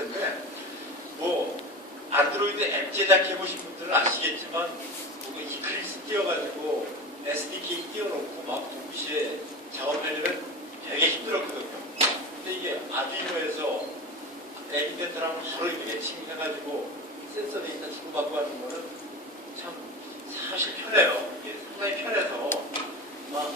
텐데 뭐 안드로이드 앱 제작해 보신 분들은 아시겠지만 뭐 이클립스 띄워가지고 SDK 띄워놓고 막 동시에 작업하려면 되게 힘들었거든요. 근데 이게 아두이노에서 에비덴트랑 바로 이렇게 매칭해가지고 센서 데이터 주고받고 하는 거는 참 사실 편해요. 이게 상당히 편해서 막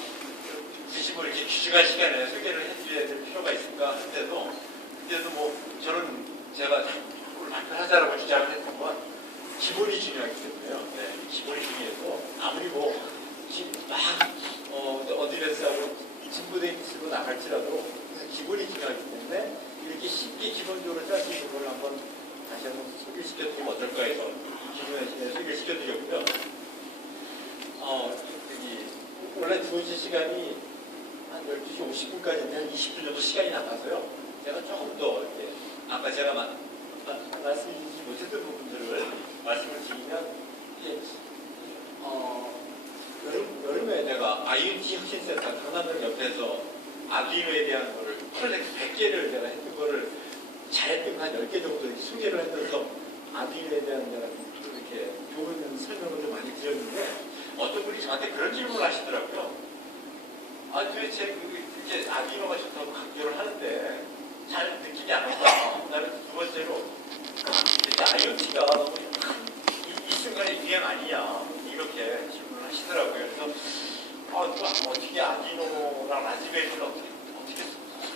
굳이 뭐 이렇게 규칙한 시간에 소개를 해드려야 될 필요가 있을까 한데도 그때도 뭐 저는 제가 그걸 발표하자라고 주장을 했던 건 기본이 중요하기 때문에요. 네, 기본이 중요해서 아무리 뭐 막 어드밴스하고 진보된 기술로 나갈지라도 기본이 중요하기 때문에 이렇게 쉽게 기본적으로 짤 수 있는 걸 한번 다시 한번 소개시켜드리면 어떨까 해서 기존에 소개시켜드렸고요. 원래 2번째 시간이 한 12시 50분까지인데 한 20분 정도 시간이 남아서요. 제가 조금 더 이렇게 아까 제가 말씀드리지 못했던 부분들을 말씀을 드리면 이게 여름에 내가 IoT 혁신센터 강남역 옆에서 아두이노에 대한 거를 프로젝트 100개를 내가 했던 거를 잘했던 한 10개 정도 소개를 하면서 아두이노에 대한 내가 이렇게 좋은 설명을 좀 많이 드렸는데 어떤 분이 저한테 그런 질문을 하시더라고요. 도대체 그렇게 아두이노가 좋다고 강조를 하는데 잘 느끼지 않았다. 그다음에 두 번째로 IoT가 너무 이 순간의 유행 아니냐 이렇게 질문을 하시더라고요. 그래서 어떻게 아두이노랑 라즈베리를 어떻게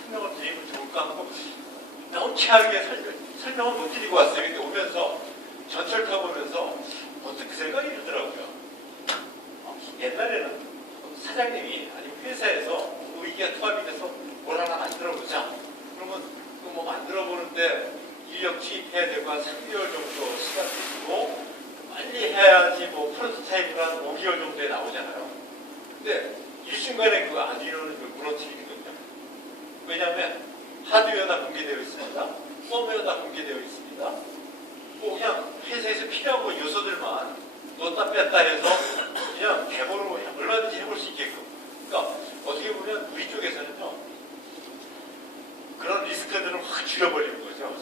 설명을 드리면 좋을까 하고 명쾌하게 설명을 못 드리고 왔어요. 근데 오면서 전철 타고 오면서 어떻게 그 생각이 들더라고요. 옛날에는 사장님이 아니면 회사에서 의기가 투합이 돼서 뭘 하나 만들어 보자. 그러면 뭐 만들어 보는데 인력 투입해야 되고 한 3개월 정도 시간 들고 빨리 해야지 뭐 프로토타입을 한 5개월 정도에 나오잖아요. 근데 일순간에 그 아두이노는 무너뜨리거든요. 왜냐하면 하드웨어 다 공개되어 있습니다. 펌웨어 다 공개되어 있습니다. 뭐 그냥 회사에서 필요한 거 요소들만 넣었다 뺐다 해서 그냥 데모로 얼마든지 해볼 수 있게끔. 그러니까 어떻게 보면 우리 쪽에서는요 그런 리스크들을 확 줄여버리는 거죠.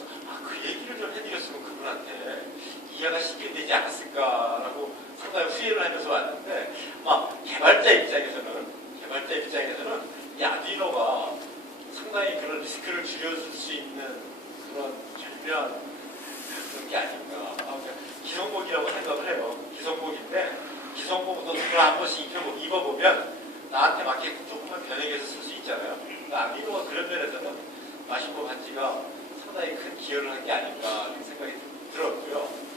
그 얘기를 좀 해드렸으면 그분한테 이해가 쉽게 되지 않았을까라고 상당히 후회를 하면서 왔는데 개발자 입장에서는 이 아두이노가 상당히 그런 리스크를 줄여줄 수 있는 그런 절묘한 그런 게 아닌가. 기성복이라고 생각을 해요. 기성복인데 기성복도 누가 한 번씩 입어보면 나한테 맞게 조금만 변형해서 쓸 수 있잖아요. 그러니까 아두이노가 그런 면에서는 마시코 반지가 상당히 큰 기여를 한 게 아닌가 생각이 들었고요.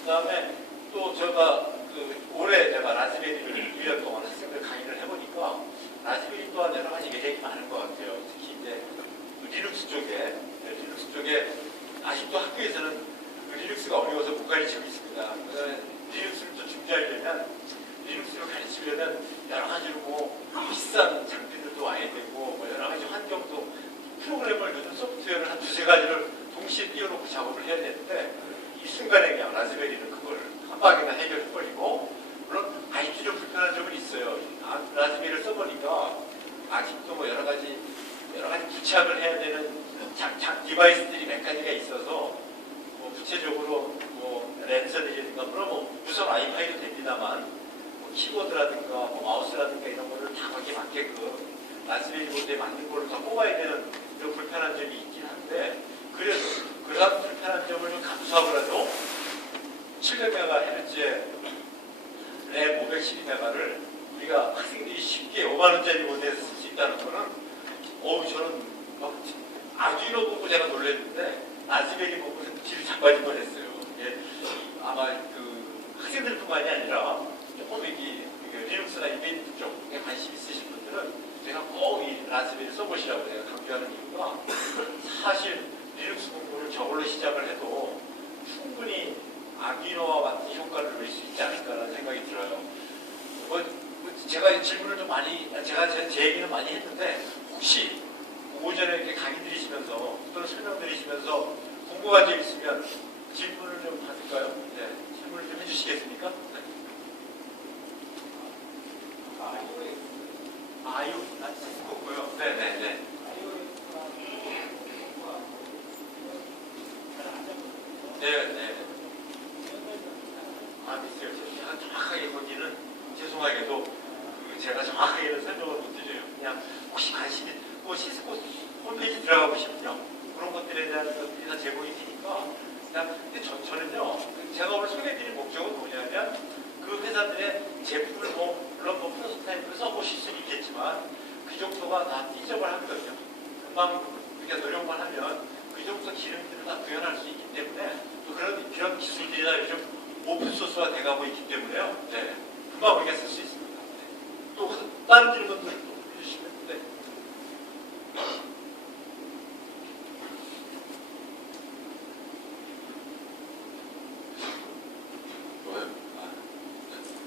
그 다음에 또 제가 올해 제가 라즈베리를 1년 동안 학생들 강의를 해보니까 라즈베리 또한 여러 가지 매력이 많은 것 같아요. 특히 이제 리눅스 쪽에 아직도 학교에서는 리눅스가 어려워서 못 가르치고 있습니다. 그다음에 리눅스를 또 준비하려면 리눅스를 가르치려면 여러 가지로 뭐 비싼 장비들도 와야 되고 뭐 여러 가지 환경도 프로그램을 요즘 소프트웨어를 한 2-3가지를 동시에 띄워놓고 작업을 해야 되는데 이 순간에 그냥 라즈베리는 그걸 한 방에나 해결해버리고 물론 아직도 좀 불편한 점은 있어요. 라즈베리를 써보니까 아직도 뭐 여러 가지 부착을 해야 되는 디바이스들이 몇 가지가 있어서 뭐 구체적으로 뭐 랜선이라든가 물론 뭐 무선 와이파이도 됩니다만 뭐 키보드라든가 뭐 마우스라든가 이런 거를 다 거기에 맞게끔 라즈베리 보드에 맞는 거를 더 뽑아야 되는 이런 불편한 점이 있긴 한데 그래도 그런 불편한 점을 좀 감수하고라도 700MHz의 램 512MB를 우리가 학생들이 쉽게 5만원짜리 모드에서 쓸 수 있다는 거는 저는 아두이노 보고 제가 놀랐는데 라즈베리 보고는 뒤를 자빠질 뻔했어요. 아마 학생들뿐만이 아니라 조금 리눅스나 이벤트 쪽에 관심 있으신 분들은 제가 꼭 이 라즈베리 써보시라고 제가 강조하는 이유가 사실 리눅스 공부를 저걸로 시작을 해도 충분히 아두이노와 같은 효과를 누릴 수 있지 않을까라는 생각이 들어요. 제가 질문을 좀 제가 제 얘기는 많이 했는데 혹시 오전에 이렇게 강의 들으시면서 또는 설명 들으시면서 궁금한 점 있으면 질문을 좀 받을까요? 네, 질문을 좀 해주시겠습니까? 네. 난 듣고요. 네네네. 네, 네. 글쎄요. 제가 정확하게 거기는 죄송하게도 제가 정확하게는 설명을 못 드려요. 그냥 혹시 관심이 시스코 홈페이지 들어가 보시면요. 그런 것들에 대한 것들이 다 제공이 되니까. 근데 저는요. 제가 오늘 소개해드릴 목적은 뭐냐면 그 회사들의 제품을 물론 프로토타입을 써보실 수는 있겠지만 그 정도가 다 피저블하거든요. 금방 우리가 노력만 하면 그 정도 기능들을 다 구현할 수 있기 때문에 또 그런 기술들이 다 요즘 오픈소스화 돼가고 있기 때문에요. 네. 금방 우리가 쓸 수 있습니다. 네. 또 다른 질문들 또 해주시면. 네.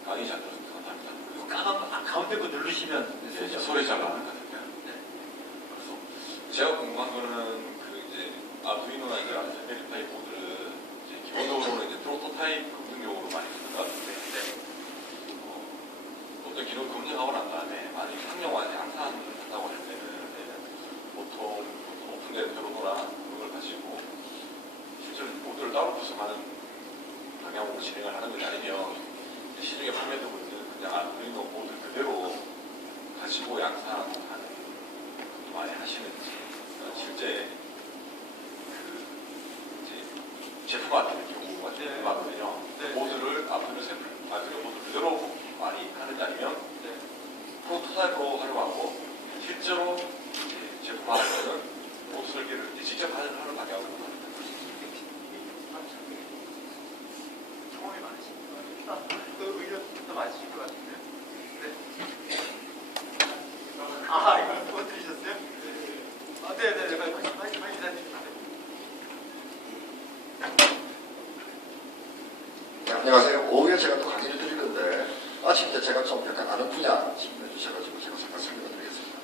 강의 잘 들었습니다. 감사합니다. 까만 가운데 거 누르시면 네, 소리 잘 나거든요. 네. 그래서 제가 궁금한 거는 이제 아두이노나 이제 라즈베리 파이 보드를 이제 기본적으로는 이제 프로토타입 검증용으로 많이 쓰는 것 같은데, 어떤 기능 검증하고 난 다음에 만약 상용화에 양산을 한다고 할 때는 보통 오픈된 표로도나 그런 걸 가지고 실제로 보드를 따로 구성하는 방향으로 진행을 하는 것이 아니면 시중에 판매되고 있는 그냥 아두이노 보드 그대로 가지고 양산하는 것도 많이 하시는지, 실제 이제 제품화되는 경우가 많거든요. 네. 보드를 아두이노 보드 그대로 많이 하는지 아니면 프로토타입으로 활용하고 실제로 제품화할 때는 보드 설계를 직접 하는 방향으로 합니다. 경험이 많으시니까 그 의견도 맞으실 것 같은데요. 네. 이거 누가 들으셨어요? 네. 네네네. 많이 기다리시는데. 네, 안녕하세요. 오후에 제가 또 강의를 드리는데 마침 이제 제가 좀 약간 아는 분야 질문해 주셔가지고 제가 잠깐 설명을 드리겠습니다.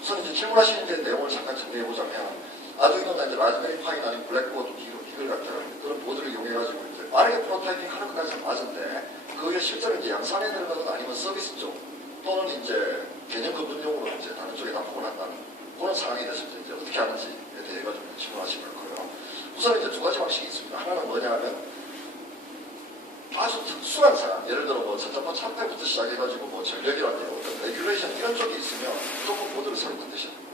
우선 이제 질문하시는 데 내용을 잠깐 정리해보자면 아두이노나 이제 라즈베리 파이나 아니면 블랙보드, 비글 같은 그런 보드를 이용해가지고 이제 빠르게 프로타이핑 하는 것까지는 맞은데 그게 실제로 이제 양산에 들어가거나 아니면 서비스 쪽 또는 이제 개념 검증용으로 이제 다른 쪽에 납품을 한다는 그런 상황이 됐을 때 이제 어떻게 하는지에 대해 가지고 질문하시면 거예요. 우선 이제 두 가지 방식이 있습니다. 하나는 뭐냐면 아주 특수한 상황, 예를 들어 뭐 전자파 참패부터 시작해가지고 뭐 전력이라든지 어떤 레귤레이션 이런 쪽이 있으면 무조건 보드를 새로 만드셔야 됩니다.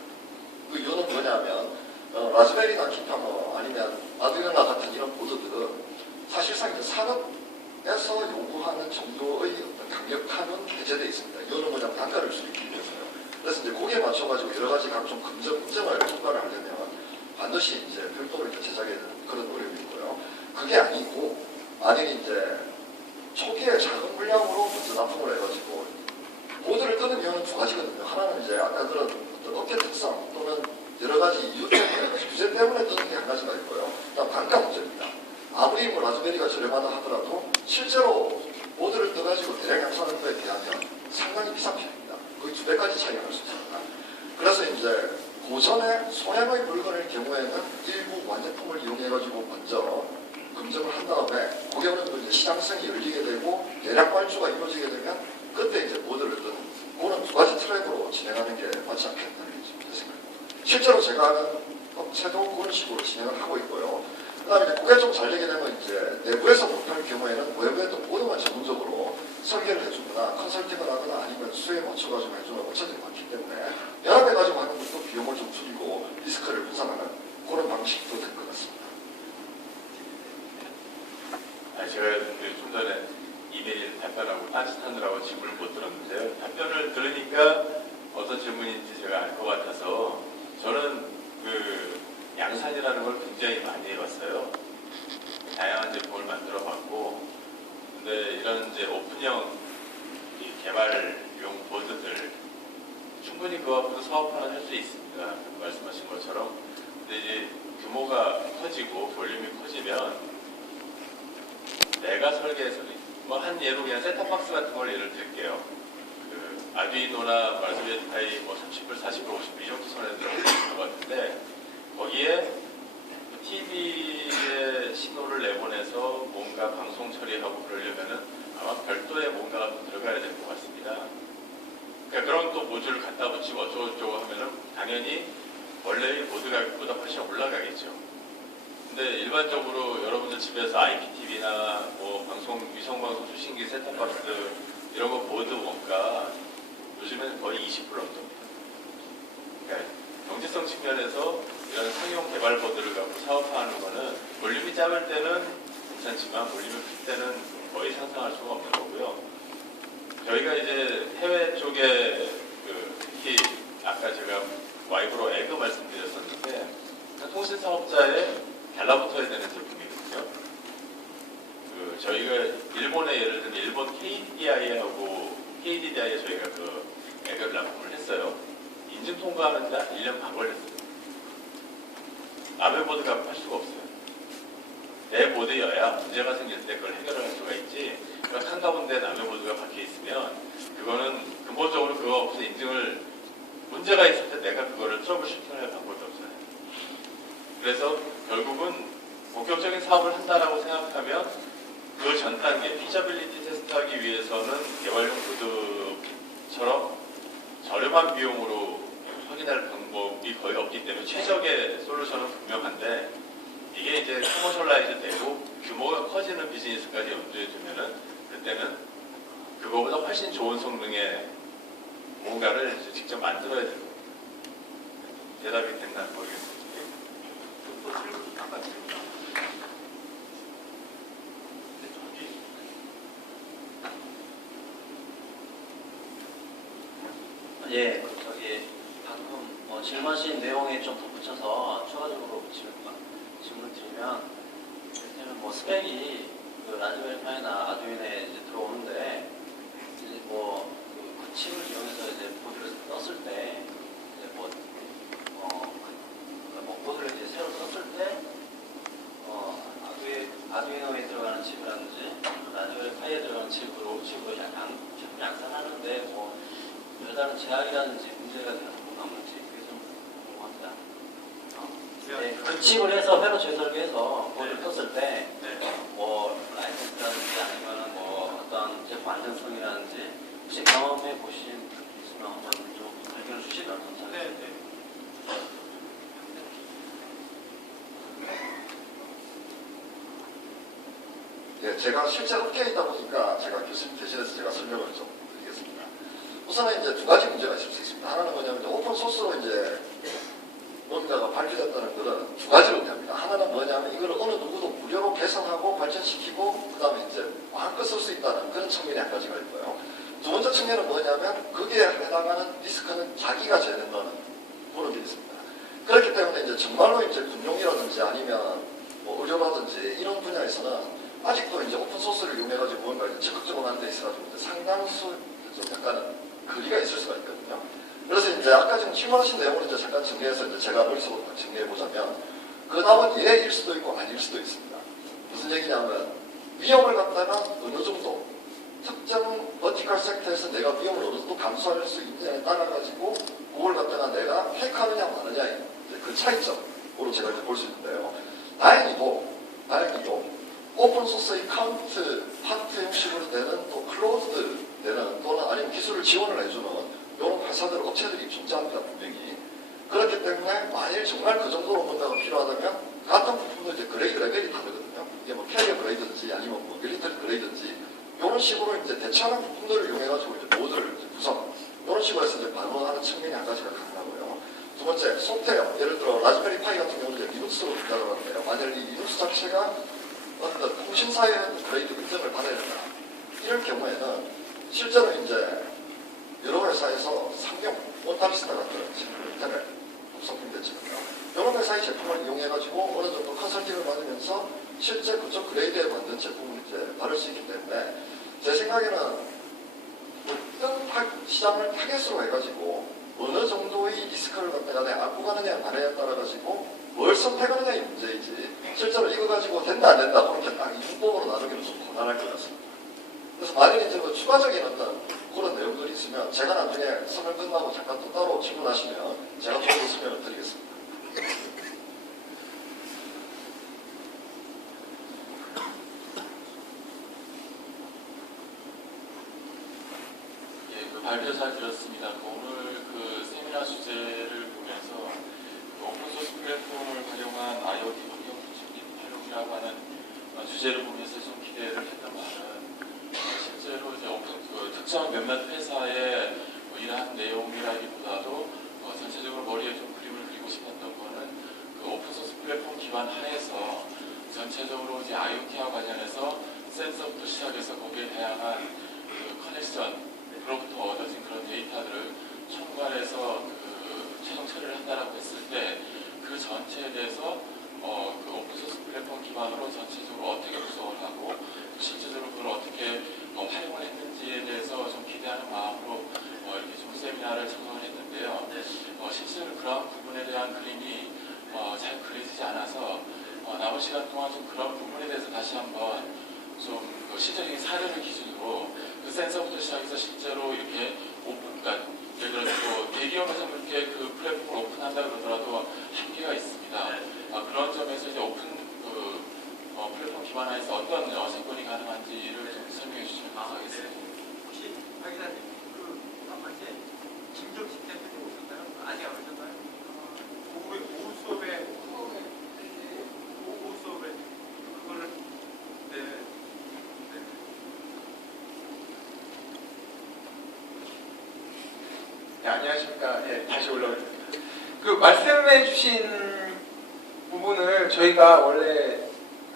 그 이유는 뭐냐면 라즈베리나 기타 아니면 아두이노나 같은 이런 보드들은 사실상 이제 산업에서 요구하는 정도의 어떤 강력함은 배제되어 있습니다. 이유는 뭐냐면 단가를 줄이기 위해서요. 그래서 이제 거기에 맞춰가지고 여러 가지 각종 검증을 통과를 하려면 반드시 이제 별도로 이렇게 제작해야 되는 그런 어려움이 있고요. 그게 아니고 만약에 이제 초기에 작은 물량으로 먼저 납품을 해가지고 보드를 끄는 이유는 두 가지거든요. 하나는 이제 아까 그런 어떤 업계 특성 또는 여러 가지 이유 때문에 규제 때문에 뜨는 게 한 가지가 있고요. 그다음 단가 문제입니다. 아무리 뭐 라즈베리가 저렴하다 하더라도 실제로 보드를 떠가지고 대량 양산하는 거에 비하면 상당히 비싼 편입니다. 거의 2배까지 차이가 날 수 있습니다. 그래서 이제 고전의 소량의 물건의 경우에는 일부 완제품을 이용해가지고 먼저 검증을 한 다음에 그게 어느 정도 이제 시장성이 열리게 되고 대량 발주가 이루어지게 되면 그때 이제 보드를 뜨는 그런 두 가지 트랙으로 진행하는 게 맞지 않겠다는 생각입니다. 실제로 제가 아는 업체도 그런 식으로 진행을 하고 있고요. 그 다음에 이제 그게 좀 잘 되게 되면 이제 내부에서 못할 경우에는 외부에도 보드만 전문적으로 설계를 해주거나 컨설팅을 하거나 아니면 수요에 맞춰가지고 해주는 업체들이 많기 때문에 연합해가지고 하는 것도 비용을 좀 줄이고 리스크를 분산하는 그런 방식도 될 것 같습니다. 제가 좀 전에 이메일 답변하고 딴짓하느라고 질문을 못 들었는데요. 답변을 들으니까 어떤 질문인지 제가 알 것 같아서 저는 그 양산이라는 걸 굉장히 많이 해봤어요. 다양한 제품을 만들어 봤고, 근데 이런 이제 오픈형 개발용 보드들 충분히 그 앞에서 사업화는 할 수 있습니다. 말씀하신 것처럼. 근데 이제 규모가 커지고 볼륨이 커지면 내가 설계해서 뭐 한 예로 그냥 셋탑박스 같은 걸 예를 들게요. 그 아두이노나 라즈베리 파이 뭐 30불, 40불, 50불 이 정도 선에 들어갈 수 있을 것 같은데 거기에 TV에 신호를 내보내서 뭔가 방송 처리하고 그러려면은 아마 별도의 뭔가가 또 들어가야 될 것 같습니다. 그러니까 그런 또 모듈을 갖다 붙이고 어쩌고저쩌고 하면은 당연히 원래의 보드 가격보다 훨씬 올라가겠죠. 근데 일반적으로 여러분들 집에서 IPTV나 뭐 위성방송 수신기 셋탑박스 이런 거 보드 원가 요즘에는 거의 20% 넘습니다. 그러니까 경제성 측면에서 이런 상용 개발 보드를 갖고 사업화하는 거는 볼륨이 작을 때는 괜찮지만 볼륨이 클 때는 거의 상상할 수가 없는 거고요. 저희가 이제 해외 쪽에 특히 아까 제가 와이브로 에그 말씀드렸었는데 통신 사업자에 달라붙어야 되는 제품이거든요. 저희가 일본에 예를 들면 일본 KDDI에 저희가 에그를 납품을 했어요. 인증 통과하는데 한 1년 반 걸렸어요. 남의 보드가 할 수가 없어요. 내 보드여야 문제가 생길 때 그걸 해결할 수가 있지. 그러니까 한가운데 남의 보드가 박혀 있으면 그거는 근본적으로 그거 없어서 인증을 문제가 있을 때 내가 그거를 트러블 슈팅할 방법이 없어요. 그래서 결국은 본격적인 사업을 한다라고 생각하면 그 전 단계 피저빌리티 테스트하기 위해서는 개발용 보드처럼 저렴한 비용으로 확인할 방법이 거의 없기 때문에 최적의 솔루션은 분명한데 이게 이제 커머셜라이즈 되고 규모가 커지는 비즈니스까지 염두에 두면은 그때는 그거보다 훨씬 좋은 성능의 뭔가를 이제 직접 만들어야 되고 대답이 됐나 모르겠습니다. 예, 방금 질문하신 내용에 좀 덧붙여서 추가적으로 질문을 드리면, 이를테면 스펙이 라즈베리 파이나 아두이노에 이제 들어오는데, 이제 그 칩을 이용해서 이제 보드를 떴을 때, 이제 보드를 이제 새로 떴을 때, 아두이노에 들어가는 칩이라든지, 라즈베리 파이에 들어가는 칩으로 양산하는데, 별다른 제약이라든지 문제가 되는 부분 없는지 그게 좀 궁금합니다. 네, 그 칩을 해서 회로 재설계해서 보드를 떴을 때, 라이센스라든지 아니면 어떤 제품 안전성이라든지 혹시 경험해 보신 있으면 한번 좀 발견해 주시면 감사하겠습니다. 예, 제가 실제 업계에 있다 보니까 제가 교수님 대신해서 제가 설명을 좀 드리겠습니다. 우선은 이제 두 가지 문제가 있을 수 있습니다. 하나는 뭐냐면 오픈 소스로 이제 뭔가가 발표됐다는 것은 두 가지로 의미합니다. 하나는 뭐냐면 이걸 어느 누구도 무료로 개선하고 발전시키고 그 다음에 이제 마음껏 쓸 수 있다는 그런 측면이 한 가지가 있고요. 두 번째 측면은 뭐냐면 거기에 해당하는 리스크는 자기가 재는 거는 그런 게 있습니다. 그렇기 때문에 이제 정말로 이제 금융이라든지 아니면 의료라든지 이런 분야에서는 아직도 이제 오픈 소스를 이용해가지고 뭔가 적극적으로 하는 데 있어가지고 상당수 좀 약간 거리가 있을 수가 있거든요. 그래서 이제 아까 지금 질문하신 내용을 이제 잠깐 정리해서 이제 제가 머릿속으로 정리해보자면 그 답은 예일 수도 있고 아닐 수도 있습니다. 무슨 얘기냐면 위험을 갖다가 어느 정도 특정 버티컬 섹터에서 내가 위험을 어느 정도 감수할 수 있느냐에 따라가지고 그걸 갖다가 내가 획하느냐 마느냐의 그 차이점으로 제가 이제 볼 수 있는데요. 다행히도 오픈소스의 카운트, 파트 형식으로 되는 또 클로즈드 되는 또는 아니면 기술을 지원을 해주는 이런 회사들, 업체들이 존재합니다, 분명히. 그렇기 때문에 만일 정말 그 정도로 뭔가가 필요하다면 같은 부품도 이제 그레이드 레벨이 다르거든요. 이게 캐리어 그레이드인지 아니면 밀리터리 그레이드인지 이런 식으로 이제 대처하는 부품들을 이용해가지고 이제 모드를 이제 구성, 이런 식으로 해서 이제 반응하는 측면이 한 가지가 가능하고요. 두 번째, 소프트웨어. 예를 들어 라즈베리 파이 같은 경우는 이제 리눅스로 분석을 하는데요. 만약 이 리눅스 자체가 어떤 통신사의 그레이드 인정을 받아야 된다. 이럴 경우에는 실제로 이제 여러 회사에서 상용, 온타비스타 같은 인터넷 소품 대체는요. 이런 회사의 제품을 이용해가지고 어느 정도 컨설팅을 받으면서 실제 그쪽 그레이드에 맞는 제품을 이제 다룰 수 있기 때문에 제 생각에는 어떤 시장을 타겟으로 해가지고 어느 정도의 리스크를 갖다가 내가 안고 가느냐 마느냐에 따라가지고 뭘 선택하느냐의 문제이지 실제로 이거 가지고 된다 안 된다 그렇게 딱 융법으로 나누기는 좀 곤란할 것 같습니다. 그래서 만약에 이제 추가적인 어떤 그런 내용들이 있으면 제가 나중에 설명 끝나고 잠깐 또 따로 질문하시면 제가 좀 더 설명을 드리겠습니다. 예, 발표 잘 들었습니다. 오늘 세미나 주제를 보면서 오픈소스 플랫폼을 활용한 IoT 환경 구축 플랫폼이라고 하는 주제를 보면서 좀 기대를 했던 바는 실제로 이제 특정 몇몇 회사의 이러한 내용이라기보다도 전체적으로 머리에 좀 그림을 그리고 싶었던 거는 그 오픈소스 플랫폼 기반 하에서 전체적으로 이제 IoT와 관련해서 센서부터 시작해서 거기에 다양한 그 커넥션으로부터 얻어진 그런 데이터들을 총괄해서 그 최종 처리를 한다라고 했을 때 그 전체에 대해서 그 오픈소스 플랫폼 기반으로 전체적으로 어떻게 구성을 하고 실제적으로 그걸 어떻게 활용을 했는지에 대해서 좀 기대하는 마음으로 이렇게 좀 세미나를 참석을 했는데요. 실제로 그런 부분에 대한 그림이 잘 그려지지 않아서 남은 시간 동안 좀 그런 부분에 대해서 다시 한번 좀 실질적인 사례를 기준으로 그 센서부터 시작해서 실제로 이렇게 오픈까지 예를 들어서 대기업에서 이렇게 그 플랫폼을 오픈한다 그러더라도 한계가 있습니다. 그런 점에서 이제 오픈 플랫폼 기반에서 어떤 접근이 가능한지를 좀 설명해 주시면 감사하겠습니다. 혹시 박 기자님 한 번째 김종식 대표님 오셨나요? 아직 안 오셨나요? 오후 수업에 그거를 네, 안녕하십니까. 예, 다시 올라오겠습니다. 그 말씀해주신 부분을 저희가 원래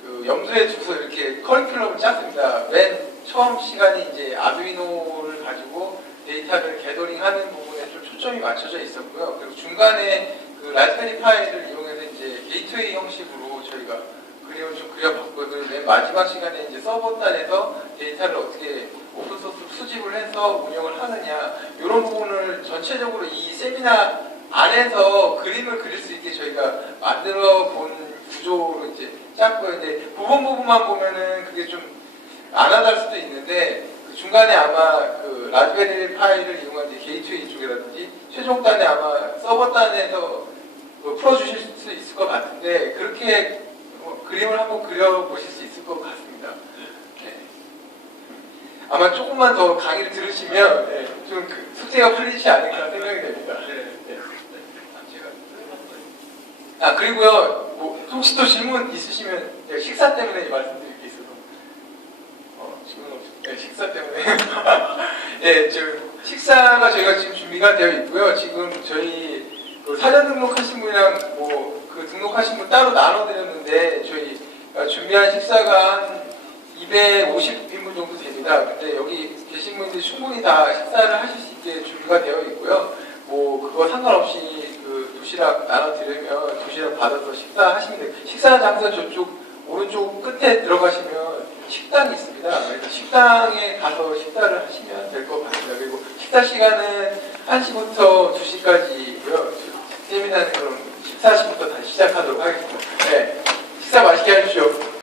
그 염두에 두서 이렇게 커리큘럼을 짰습니다. 맨 처음 시간이 이제 아두이노를 가지고 데이터를 게더링하는 부분에 좀 초점이 맞춰져 있었고요. 그리고 중간에 그 라즈베리 파이를 이용해서 이제 게이트웨이 형식으로 저희가 그림을 좀 그려봤고요. 그리고 맨 마지막 시간에 이제 서버 단에서 데이터를 어떻게 오픈소스로 수집을 해서 운영을 하느냐 이런 부분을 전체적으로 이 세미나 안에서 그림을 그릴 수 있게 저희가 만들어 본 구조로 이제 짰고요. 근데 부분만 보면은 그게 좀 안 와닿을 수도 있는데 그 중간에 아마 그 라즈베리 파이를 이용한 이제 게이트웨이 쪽이라든지 최종 단에 아마 서버 단에서 풀어주실 수 있을 것 같은데 그렇게 그림을 한번 그려보실 수 있을 것 같습니다. 네. 아마 조금만 더 강의를 들으시면 네, 좀 그 숙제가 풀리지 않을까 생각이 됩니다. 네. 그리고요, 혹시 또 질문 있으시면 제가 식사 때문에 말씀드릴 게 있어서 질문 없어요. 네, 식사 때문에 네, 지금 식사가 저희가 지금 준비가 되어 있고요. 지금 저희 그 사전 등록하신 분이랑 그 등록하신 분 따로 나눠드렸는데 저희 준비한 식사가 한 250인분 정도 됩니다. 근데 여기 계신 분들이 충분히 다 식사를 하실 수 있게 준비가 되어 있고요. 그거 상관없이 그 도시락 나눠드리면 도시락 받아서 식사하시면 돼요. 식사 장소 저쪽 오른쪽 끝에 들어가시면 식당이 있습니다. 그래서 식당에 가서 식사를 하시면 될 것 같습니다. 그리고 식사 시간은 1시부터 2시까지고요. 세미나는 그럼 14시부터 다시 시작하도록 하겠습니다. 네, 식사 맛있게 해주십시오.